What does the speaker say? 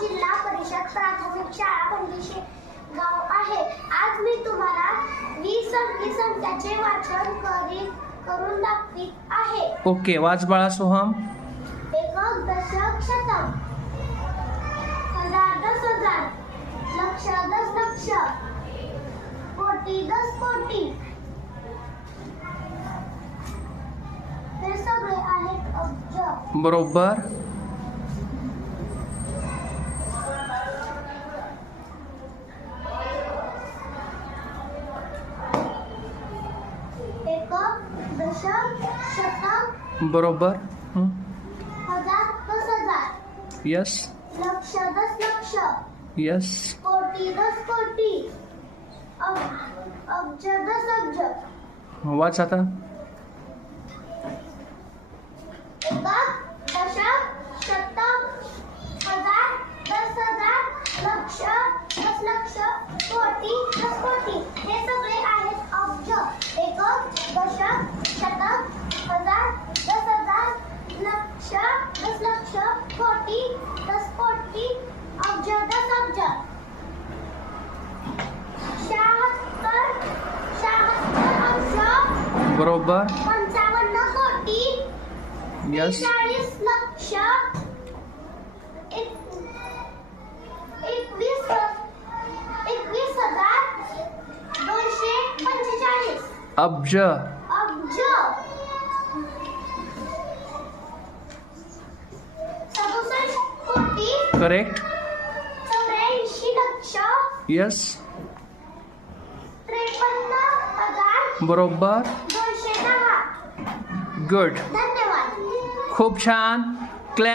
जिल्हा परिषद प्राथमिक शाळा बंदिशे गाव आहे. आज मी तुम्हाला वीस अंकी संख्याचे वाचन करीत करून दाखवित आहे. ओके वाच बाळा सोहम. एकक दशक शतक. हजार दस हजार. लक्ष दस लक्ष. कोटी दस कोटी. हे सगळे आहेत अब्ज. बरोबर. बरोबर हजार दस हजार यस लक्ष यस अब्ज वाच आता शतक हजार हजार लक्ष दस लक्ष कोटी दस कोटी हे सगळे आहेत अब्ज एकक दशक शतक हजार दस हजार लक्ष दस लक्ष कोटी दस कोटी अब्ज दस अब्ज शहात्तर शहात्तर अब्ज बरोबर? पंचावन्न कोटी यस चाळीस लक्ष एक- एकवीस एकवीस हजार दोनशे पंचेचाळीस. अब्ज. अब्ज. सदुसष्ट कोटी करेक्ट चौऱ्याऐंशी लक्ष. यस त्रेपन्न हजार बरोबर. गुड. खूप छान.